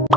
Time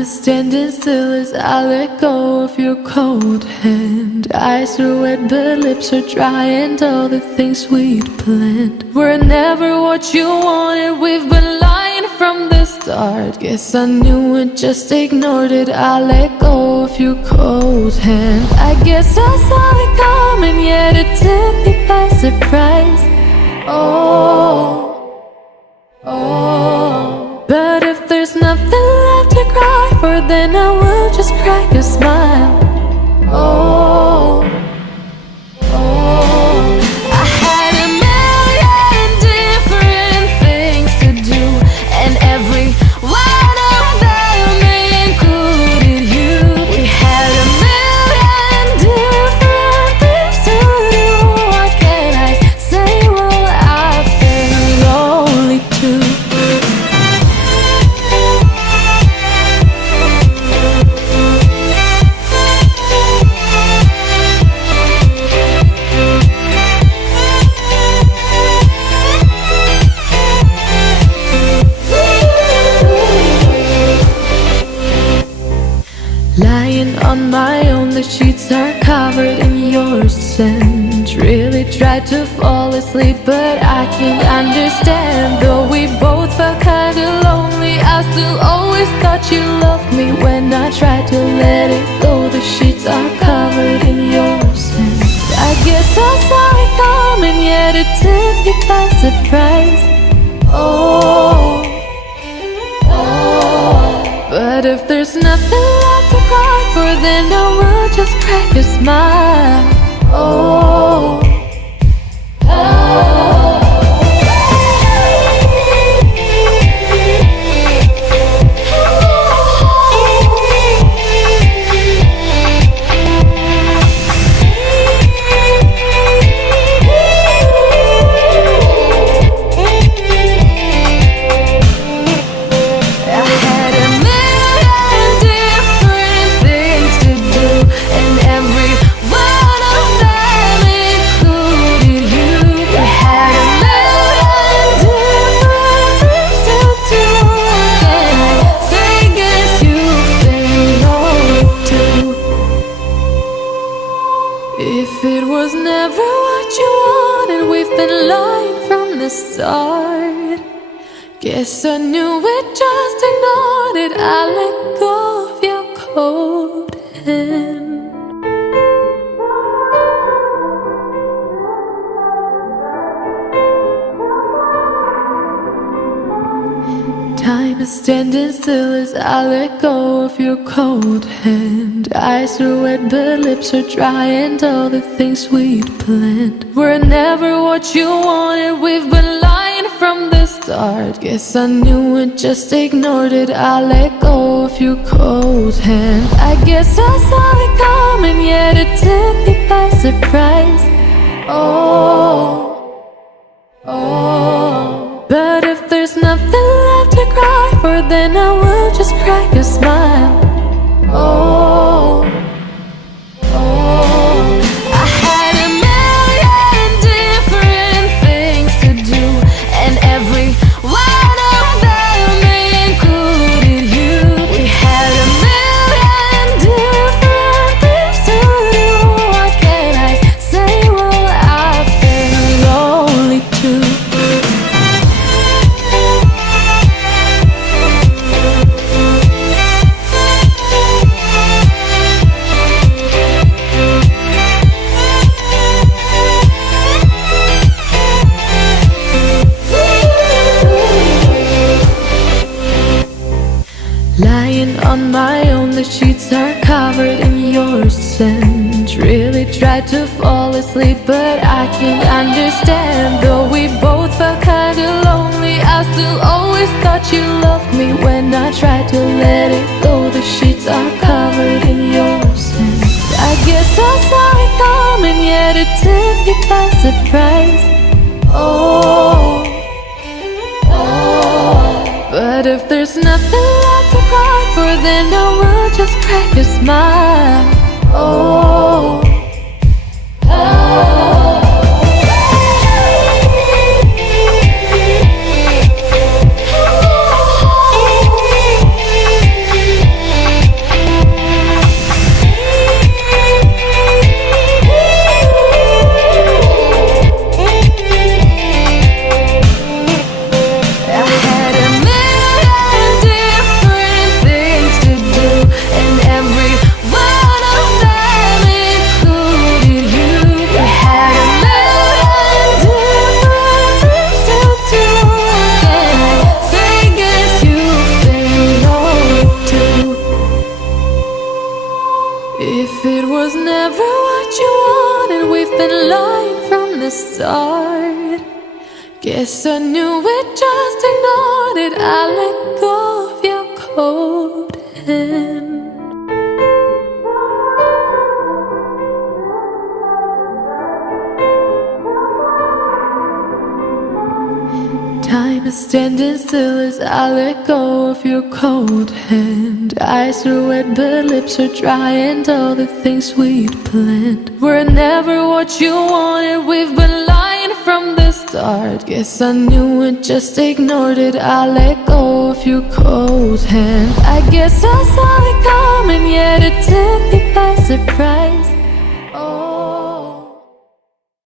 is standing still as I let go of your cold hand. Eyes are wet but lips are dry, and all the things we'd planned were never what you wanted. We've been lying from the start. Guess I knew it, just ignored it. I let go of your cold hand. I guess I saw it coming, yet it took me by surprise. But if there's nothing left to cry for, then I will just crack a smile. I had a million different things to do, and every one of them included you. We had a million different things to do. What can I say? Well, I've been lonely too. Lying on my own, the sheets are covered in your scent. Really tried to fall asleep, but I can't understand. Though we both felt kinda lonely, I still always thought you loved me. When I tried to let it go, the sheets are covered in your scent. I guess I saw it coming, yet it took me by surprise. But if there's nothing left to cry for, then I will just crack a smile. If it was never what you wanted, we've been lying from the start. Guess I knew it, just ignored it. I let go of your cold hand. Time is standing still as I let go of your cold hand. Eyes are wet but lips are dry, and all the things we'd planned were never what you wanted. We've been lying from the start. Guess I knew it, just ignored it. I let go of your cold hand. I guess I saw it coming, yet it took me by surprise. But if there's nothing left to cry for, then I will just crack a smile. I had a million different things to do, and every one of them included you. We had a million different things to do. What can I say? Well, I've been lonely too. Lying on my own, the sheets are covered in your scent. Really tried to fall asleep, but I can't understand. Though we both felt kinda lonely, I still always thought you loved me. When I tried to let it go, the sheets are covered in your scent. I guess I saw it coming, yet it took me by surprise. But if there's nothing left to cry for, then I will just crack a smile. Oh, if it was never what you wanted, we've been lying from the start. Guess I knew it, just ignored it. I let go of your cold hand. Time is standing still as I let go of your cold hand. Eyes are wet but lips are dry, and all the things we'd planned were never what you wanted. We've been lying from the start. Guess I knew it, just ignored it. I let go of your cold hand. I guess I saw it coming, yet it took me by surprise.